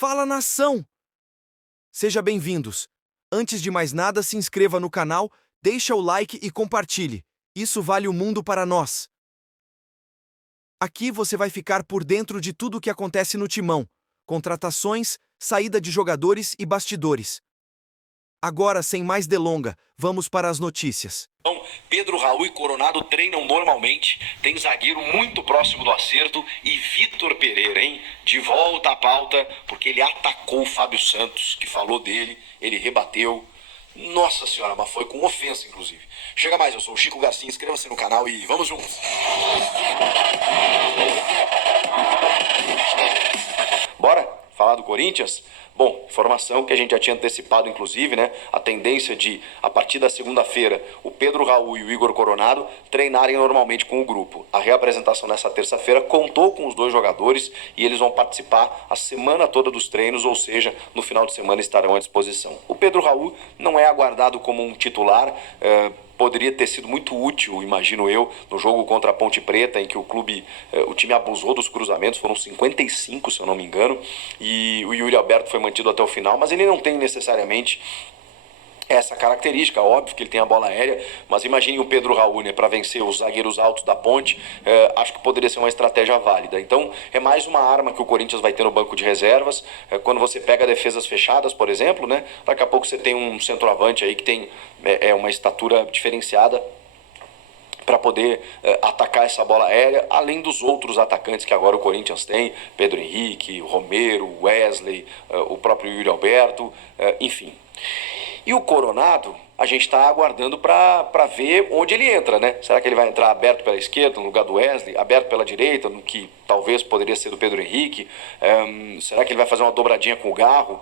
Fala, nação! Seja bem-vindos. Antes de mais nada, se inscreva no canal, deixa o like e compartilhe. Isso vale o mundo para nós. Aqui você vai ficar por dentro de tudo o que acontece no Timão: contratações, saída de jogadores e bastidores. Agora, sem mais delonga, vamos para as notícias. Então, Pedro, Raul e Coronado treinam normalmente, tem zagueiro muito próximo do acerto e Vitor Pereira, hein? De volta à pauta, porque ele atacou o Fábio Santos, que falou dele, ele rebateu. Nossa senhora, mas foi com ofensa, inclusive. Chega mais, eu sou o Chico Garcia, inscreva-se no canal e vamos juntos. Bora falar do Corinthians? Bom, informação que a gente já tinha antecipado, inclusive, né? A tendência de, a partir da segunda-feira, o Pedro Raul e o Igor Coronado treinarem normalmente com o grupo. A reapresentação nessa terça-feira contou com os dois jogadores e eles vão participar a semana toda dos treinos, ou seja, no final de semana estarão à disposição. O Pedro Raul não é aguardado como um titular, poderia ter sido muito útil, imagino eu, no jogo contra a Ponte Preta, em que o time abusou dos cruzamentos, foram 55, se eu não me engano, e o Yuri Alberto foi mantido até o final, mas ele não tem necessariamente essa característica. Óbvio que ele tem a bola aérea, mas imagine o Pedro Raul, né, para vencer os zagueiros altos da Ponte, acho que poderia ser uma estratégia válida. Então, é mais uma arma que o Corinthians vai ter no banco de reservas. Quando você pega defesas fechadas, por exemplo, né, daqui a pouco você tem um centroavante aí que tem uma estatura diferenciada para poder atacar essa bola aérea, além dos outros atacantes que agora o Corinthians tem, Pedro Henrique, Romero, Wesley, o próprio Yuri Alberto, enfim. E o Coronado, a gente está aguardando para ver onde ele entra, né? Será que ele vai entrar aberto pela esquerda, no lugar do Wesley, aberto pela direita, no que talvez poderia ser do Pedro Henrique? Será que ele vai fazer uma dobradinha com o Garro?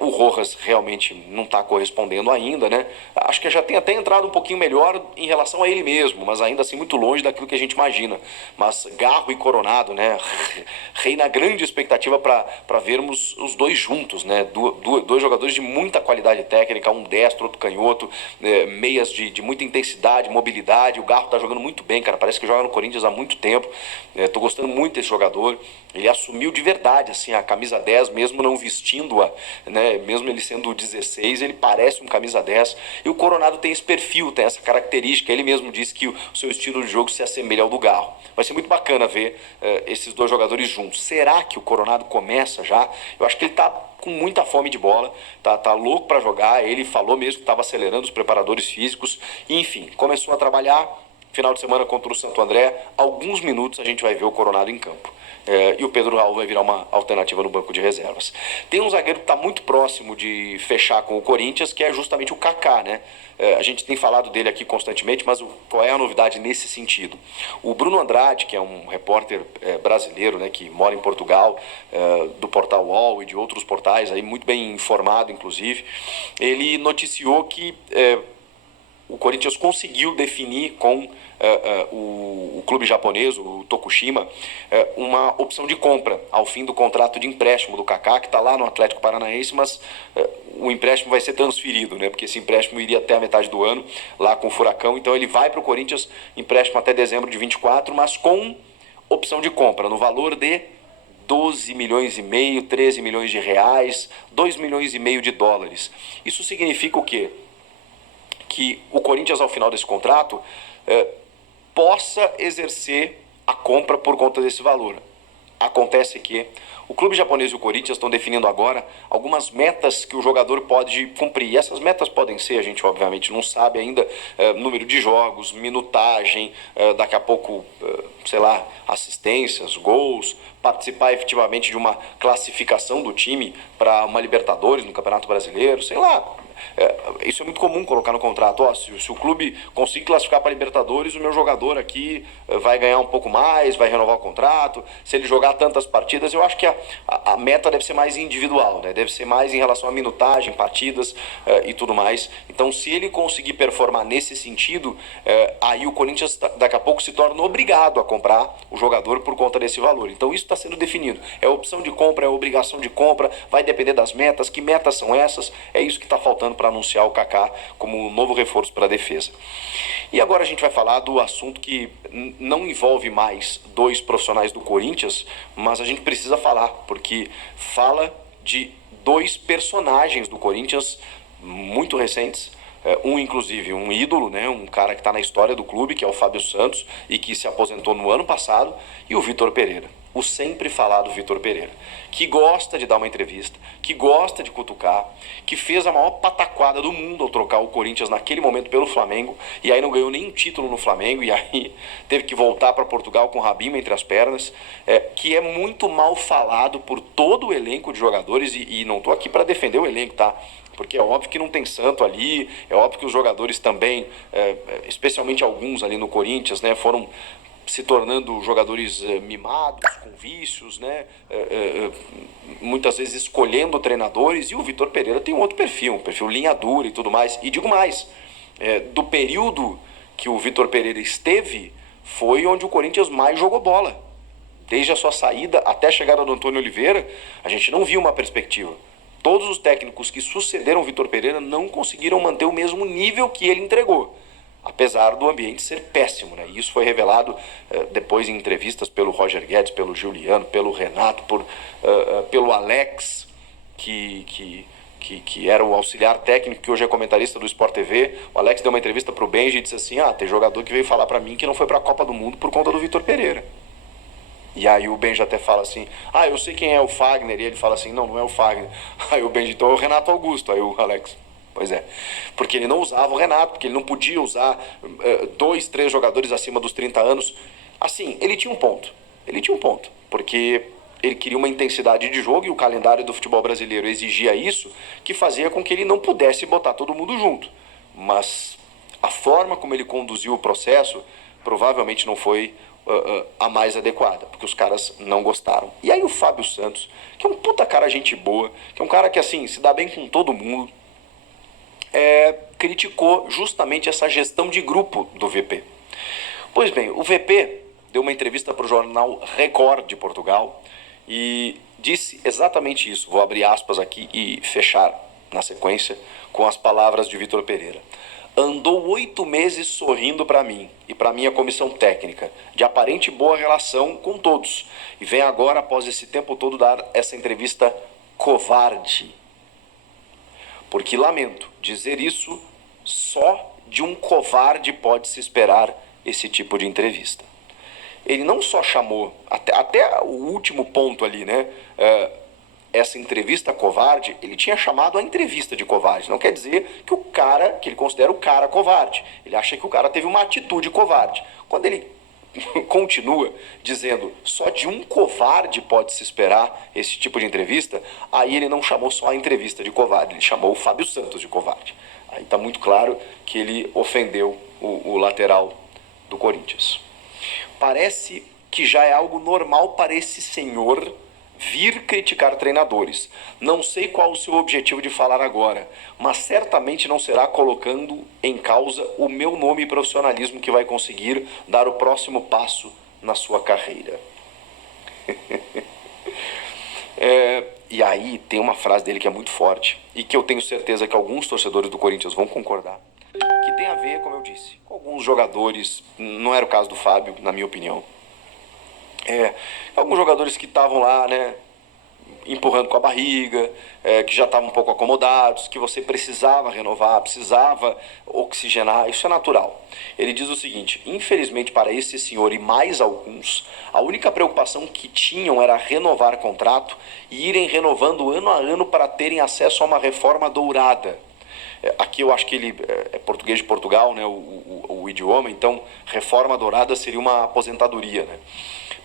O Rojas realmente não está correspondendo ainda, né? Acho que já tem até entrado um pouquinho melhor em relação a ele mesmo, mas ainda assim muito longe daquilo que a gente imagina. Mas Garro e Coronado, né? Reina grande expectativa para vermos os dois juntos, né? Dois jogadores de muita qualidade técnica, um destro, outro canhoto, meias de muita intensidade, mobilidade. O Garro tá jogando muito bem, cara, parece que joga no Corinthians há muito tempo. Tô gostando muito desse jogador. Ele assumiu de verdade assim a camisa 10, mesmo não vestindo-a, né? Mesmo ele sendo 16, ele parece um camisa 10. E o Coronado tem esse perfil, tem essa característica. Ele mesmo disse que o seu estilo de jogo se assemelha ao do Garro. Vai ser muito bacana ver esses dois jogadores juntos. Será que o Coronado começa já? Eu acho que ele tá com muita fome de bola, tá louco para jogar. Ele falou mesmo que estava acelerando os preparadores físicos. E, enfim, começou a trabalhar. Final de semana contra o Santo André, alguns minutos a gente vai ver o Coronado em campo. E o Pedro Raul vai virar uma alternativa no banco de reservas. Tem um zagueiro que está muito próximo de fechar com o Corinthians, que é justamente o Kaká, né? A gente tem falado dele aqui constantemente, mas qual é a novidade nesse sentido? O Bruno Andrade, que é um repórter brasileiro, né, que mora em Portugal, do portal UOL e de outros portais, aí, muito bem informado, inclusive, ele noticiou que o Corinthians conseguiu definir com o clube japonês, o Tokushima, uma opção de compra ao fim do contrato de empréstimo do Kaká, que está lá no Atlético Paranaense, mas o empréstimo vai ser transferido, né? Porque esse empréstimo iria até a metade do ano, lá com o Furacão. Então ele vai para o Corinthians, empréstimo até dezembro de 24, mas com opção de compra, no valor de 12 milhões e meio, 13 milhões de reais, 2 milhões e meio de dólares. Isso significa o quê? Que o Corinthians, ao final desse contrato, possa exercer a compra por conta desse valor. Acontece que o clube japonês e o Corinthians estão definindo agora algumas metas que o jogador pode cumprir. E essas metas podem ser, a gente obviamente não sabe ainda, número de jogos, minutagem, daqui a pouco, sei lá, assistências, gols, participar efetivamente de uma classificação do time para uma Libertadores no Campeonato Brasileiro, sei lá. Isso é muito comum colocar no contrato. Se o clube conseguir classificar para a Libertadores, o meu jogador aqui vai ganhar um pouco mais, vai renovar o contrato. Se ele jogar tantas partidas, eu acho que a meta deve ser mais individual, né? Deve ser mais em relação à minutagem, partidas e tudo mais. Então, se ele conseguir performar nesse sentido, aí o Corinthians daqui a pouco se torna obrigado a comprar o jogador por conta desse valor. Então, isso está sendo definido. É opção de compra, é obrigação de compra, vai depender das metas. Que metas são essas? É isso que está faltando para anunciar o Kaká como um novo reforço para a defesa. E agora a gente vai falar do assunto que não envolve mais dois profissionais do Corinthians, mas a gente precisa falar, porque fala de dois personagens do Corinthians muito recentes. Inclusive, um ídolo, né? Um cara que está na história do clube, que é o Fábio Santos, e que se aposentou no ano passado, e o Vitor Pereira, o sempre falado Vitor Pereira, que gosta de dar uma entrevista, que gosta de cutucar, que fez a maior pataquada do mundo ao trocar o Corinthians naquele momento pelo Flamengo, e aí não ganhou nenhum título no Flamengo, e aí teve que voltar para Portugal com o rabinho entre as pernas, que é muito mal falado por todo o elenco de jogadores, e não estou aqui para defender o elenco, tá? Porque é óbvio que não tem santo ali, é óbvio que os jogadores também, especialmente alguns ali no Corinthians, né, foram se tornando jogadores mimados, com vícios, né, muitas vezes escolhendo treinadores, e o Vitor Pereira tem um outro perfil, um perfil linha dura e tudo mais. E digo mais, do período que o Vitor Pereira esteve, foi onde o Corinthians mais jogou bola. Desde a sua saída até a chegada do Antônio Oliveira, a gente não viu uma perspectiva. Todos os técnicos que sucederam o Vitor Pereira não conseguiram manter o mesmo nível que ele entregou, apesar do ambiente ser péssimo, né? E isso foi revelado depois em entrevistas pelo Roger Guedes, pelo Juliano, pelo Renato, pelo Alex, que era o auxiliar técnico, que hoje é comentarista do Sport TV. O Alex deu uma entrevista pro Benji e disse assim: tem jogador que veio falar para mim que não foi para a Copa do Mundo por conta do Vitor Pereira. E aí o Benji até fala assim: eu sei quem é o Fagner. E ele fala assim: não é o Fagner. Aí o Benji: então é o Renato Augusto. Aí o Alex: pois é. Porque ele não usava o Renato, porque ele não podia usar 2, 3 jogadores acima dos 30 anos. Assim, ele tinha um ponto. Porque ele queria uma intensidade de jogo, e o calendário do futebol brasileiro exigia isso, que fazia com que ele não pudesse botar todo mundo junto. Mas a forma como ele conduziu o processo provavelmente não foi a mais adequada, porque os caras não gostaram. E aí o Fábio Santos, que é um puta cara gente boa, que é um cara que assim se dá bem com todo mundo, criticou justamente essa gestão de grupo do VP. Pois bem, o VP deu uma entrevista para o jornal Record de Portugal e disse exatamente isso. Vou abrir aspas aqui e fechar na sequência com as palavras de Vitor Pereira. Andou 8 meses sorrindo para mim e para minha comissão técnica, de aparente boa relação com todos. E vem agora, após esse tempo todo, dar essa entrevista covarde. Porque, lamento dizer isso, só de um covarde pode-se esperar esse tipo de entrevista. Ele não só chamou, até o último ponto ali, né? Essa entrevista covarde, ele tinha chamado a entrevista de covarde. Não quer dizer que o cara, que ele considera o cara covarde. Ele acha que o cara teve uma atitude covarde. Quando ele continua dizendo só de um covarde pode se esperar esse tipo de entrevista, aí ele não chamou só a entrevista de covarde, ele chamou o Fábio Santos de covarde. Aí está muito claro que ele ofendeu o lateral do Corinthians. Parece que já é algo normal para esse senhor vir criticar treinadores. Não sei qual o seu objetivo de falar agora, mas certamente não será colocando em causa o meu nome e profissionalismo que vai conseguir dar o próximo passo na sua carreira. E aí tem uma frase dele que é muito forte e que eu tenho certeza que alguns torcedores do Corinthians vão concordar, que tem a ver, como eu disse, com alguns jogadores. Não era o caso do Fábio, na minha opinião. Alguns jogadores que estavam lá, né, empurrando com a barriga, que já estavam um pouco acomodados, que você precisava renovar, precisava oxigenar. Isso é natural. Ele diz o seguinte: infelizmente para esse senhor e mais alguns, a única preocupação que tinham era renovar contrato e irem renovando ano a ano para terem acesso a uma reforma dourada. Aqui eu acho que ele é português de Portugal, né, o idioma, então reforma dourada seria uma aposentadoria, né?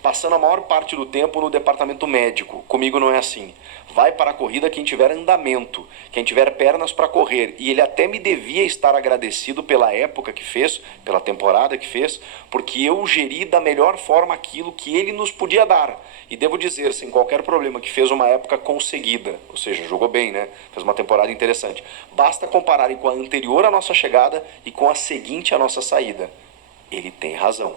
Passando a maior parte do tempo no departamento médico. Comigo não é assim. Vai para a corrida quem tiver andamento, quem tiver pernas para correr. E ele até me devia estar agradecido pela época que fez, pela temporada que fez, porque eu geri da melhor forma aquilo que ele nos podia dar. E devo dizer, sem qualquer problema, que fez uma época conseguida. Ou seja, jogou bem, né? Fez uma temporada interessante. Basta compararem com a anterior à nossa chegada e com a seguinte à nossa saída. Ele tem razão.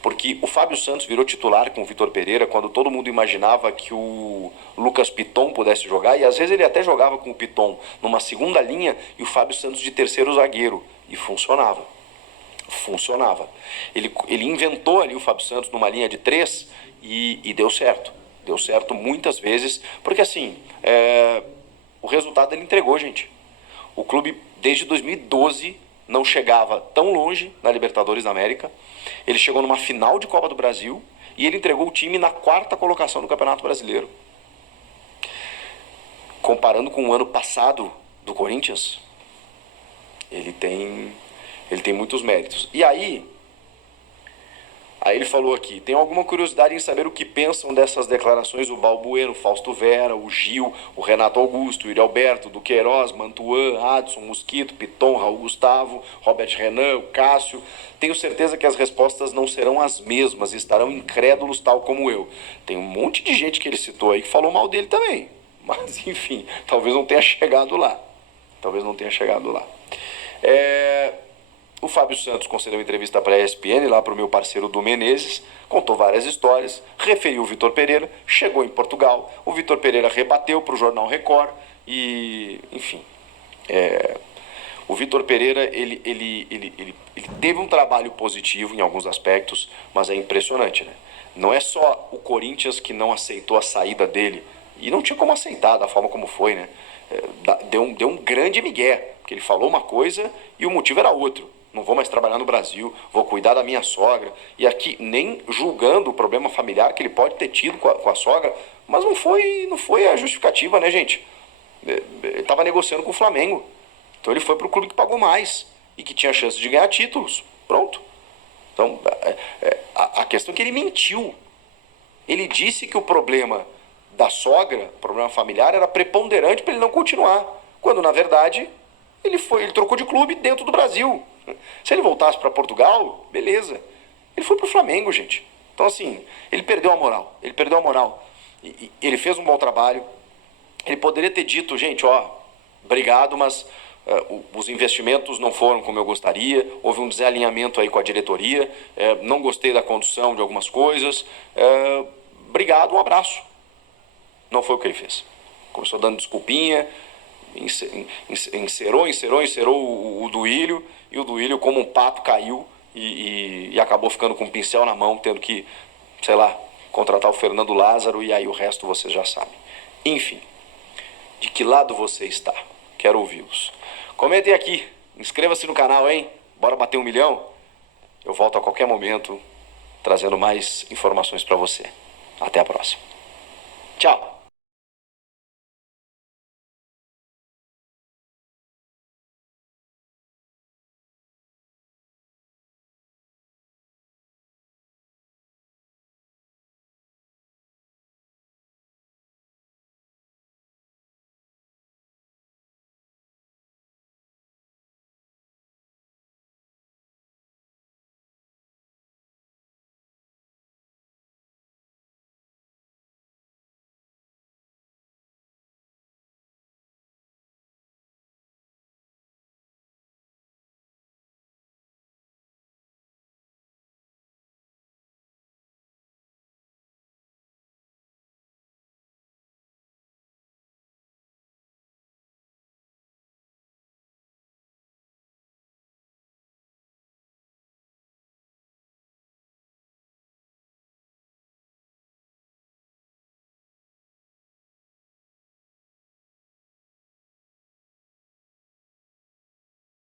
Porque o Fábio Santos virou titular com o Vitor Pereira quando todo mundo imaginava que o Lucas Piton pudesse jogar, e às vezes ele até jogava com o Piton numa segunda linha e o Fábio Santos de terceiro zagueiro, e funcionava. Ele inventou ali o Fábio Santos numa linha de 3 e deu certo. Deu certo muitas vezes, porque assim, o resultado ele entregou, gente. O clube, desde 2012, não chegava tão longe na Libertadores da América. Ele chegou numa final de Copa do Brasil e ele entregou o time na 4ª colocação do Campeonato Brasileiro. Comparando com o ano passado do Corinthians, ele tem muitos méritos. E aí ele falou aqui, tem alguma curiosidade em saber o que pensam dessas declarações o Balbuena, o Fausto Vera, o Gil, o Renato Augusto, o Yuri Alberto, Duqueiroz, Mantuan, Adson, Mosquito, Piton, Raul Gustavo, Robert Renan, o Cássio. Tenho certeza que as respostas não serão as mesmas, estarão incrédulos tal como eu. Tem um monte de gente que ele citou aí que falou mal dele também. Mas, enfim, talvez não tenha chegado lá. O Fábio Santos concedeu entrevista para a ESPN, lá para o meu parceiro Du Menezes, contou várias histórias, referiu o Vitor Pereira, chegou em Portugal, o Vitor Pereira rebateu para o Jornal Record e, enfim, o Vitor Pereira ele teve um trabalho positivo em alguns aspectos, mas é impressionante, né? Não é só o Corinthians que não aceitou a saída dele, e não tinha como aceitar da forma como foi, né? Deu um grande migué, porque ele falou uma coisa e o motivo era outro. Não vou mais trabalhar no Brasil, vou cuidar da minha sogra. E aqui, nem julgando o problema familiar que ele pode ter tido com a sogra, mas não foi a justificativa, né, gente? Ele estava negociando com o Flamengo. Então ele foi para o clube que pagou mais e que tinha chance de ganhar títulos. Pronto. Então, a questão é que ele mentiu. Ele disse que o problema da sogra, o problema familiar, era preponderante para ele não continuar. Quando, na verdade, ele trocou de clube dentro do Brasil. Se ele voltasse para Portugal, beleza. Ele foi pro Flamengo, gente. Então, assim, ele perdeu a moral. Ele fez um bom trabalho. Ele poderia ter dito, gente, obrigado, mas os investimentos não foram como eu gostaria. Houve um desalinhamento aí com a diretoria. Não gostei da condução de algumas coisas. Obrigado, um abraço. Não foi o que ele fez. Começou dando desculpinha, encerou o Duílio, e o Duílio, como um pato, caiu e acabou ficando com um pincel na mão, tendo que, sei lá, contratar o Fernando Lázaro, e aí o resto vocês já sabem. Enfim, de que lado você está? Quero ouvi-los. Comentem aqui, inscreva-se no canal, hein? Bora bater 1 milhão? Eu volto a qualquer momento trazendo mais informações para você. Até a próxima. Tchau!